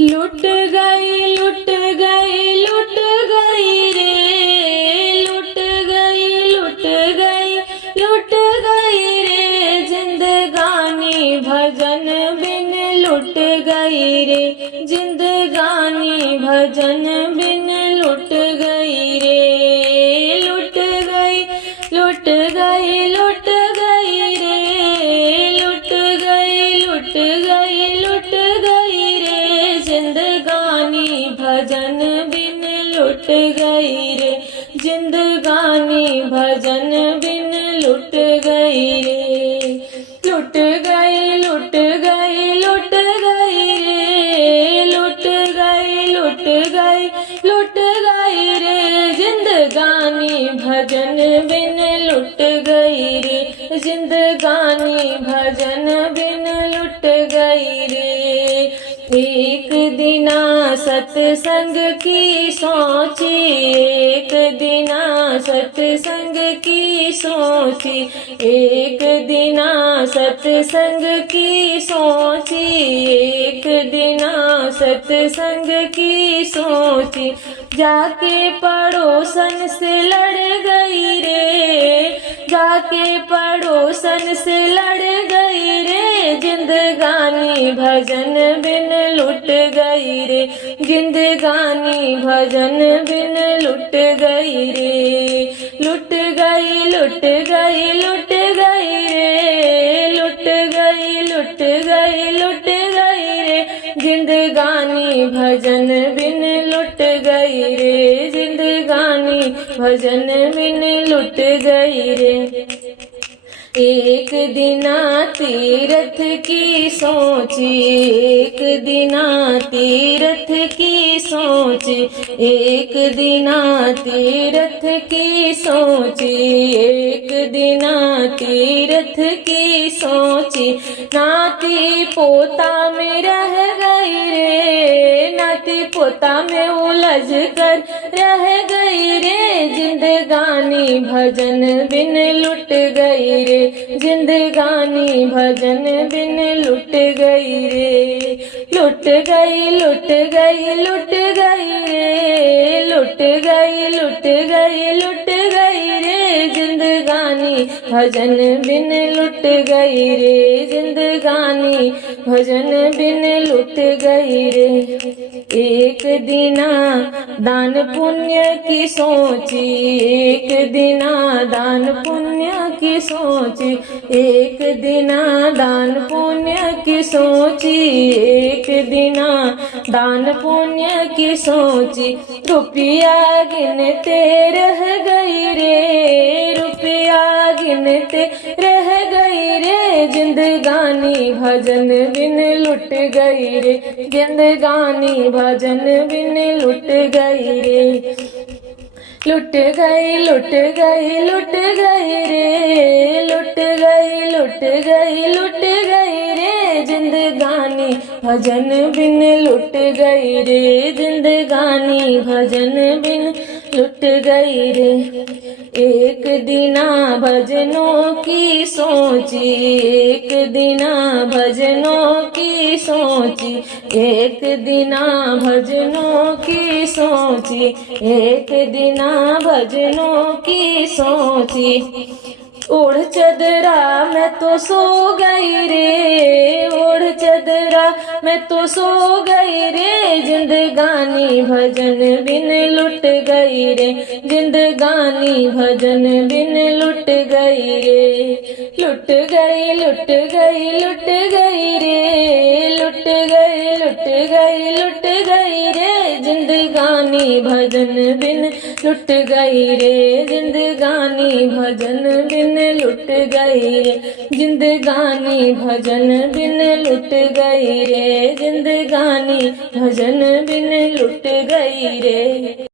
लुट गई लुट गई लुट गई रे, लुट गई लुट गई लुट गई रे, जिंदगानी भजन बिन लुट गई रे, जिंदगानी भजन बिन लुट गई रे। लुट गई लुट गई लुट गई रे, लुट गई लुट गई लुट गई रे, जिंदगानी भजन बिन लुट गई रे, जिंदगानी भजन बिन लुट गई रे। लुट गई लुट गई लुट गई रे, लुट गई लुट गई लुट गई रे, जिंदगानी भजन बिन लुट गई रे, जिंदगानी भजन बिन लुट गई रे। एक दिना सत्संग की सोची, एक दिना सत्संग की सोची, एक दिना सत्संग की सोची, एक दिना सत्संग की सोची, जाके पड़ोसन से लड़ गई रे, जाके पड़ोसन से लड़ गई रे, जिंदगानी भजन बिन लुट गई रे, जिंदगानी भजन बिन लुट गई रे। लुट गई लुट गई लुट गई रे, लुट गई लुट गई लुट गई रे, जिंदगानी भजन बिन लुट गई रे, जिंदगानी भजन बिन लुट गई रे। एक दिना तीरथ की सोची, एक दिना तीरथ की सोची, एक दिना तीरथ की सोची, एक दिना तीरथ की सोची, नाती पोता में रह गई रे, नाती पोता में उलझ कर रह गई रे, जिंदगानी भजन बिन लुट गई रे, जिंदगानी भजन बिन लुट गई रे। लुट गई लुट गई लुट गई रे, लुट गई लुट गई लुट गई रे, जिंदगानी भजन बिन लुट गई रे, जिंदगानी भजन बिन लुट गई रे। एक दिना दान पुण्य की सोची, एक दिना दान पुण्य की सोची, एक दिना दान पुण्य की सोची, एक दिना दान पुण्य की सोची, रुपया गिनते रह गई रे, रुपया गिनते रह गई रे, जिंदगानी भजन बिन लुट गई रे, जिंदगानी भजन बिन लुट गई रे। लुट गई लुट गई लुट गई रे, लुट गई लुट गई लुट गई रे, जिंदगानी भजन बिन लुट गई रे, जिंदगानी भजन बिन लुट गई रे। एक दिना भजनों की सोची, एक दिना भजनों की सोची, एक दिना भजनों की सोची, एक दिना भजनों की सोची, ओढ़ चदरा मैं तो सो गई रे, ओढ़ चदरा मैं तो सो गई रे, जिंदगानी भजन बिन लुट गई रे, जिंदगानी भजन बिन लुट गई रे। लुट गई लुट गई लुट गई रे, लुट गई लुट गई लुट गई रे, जिंदगानी भजन बिन लुट गई रे, जिंदगानी भजन बिन लुट गई रे, जिंदगानी भजन बिन लुट गई रे, जिंदगानी भजन बिन लुट गई रे।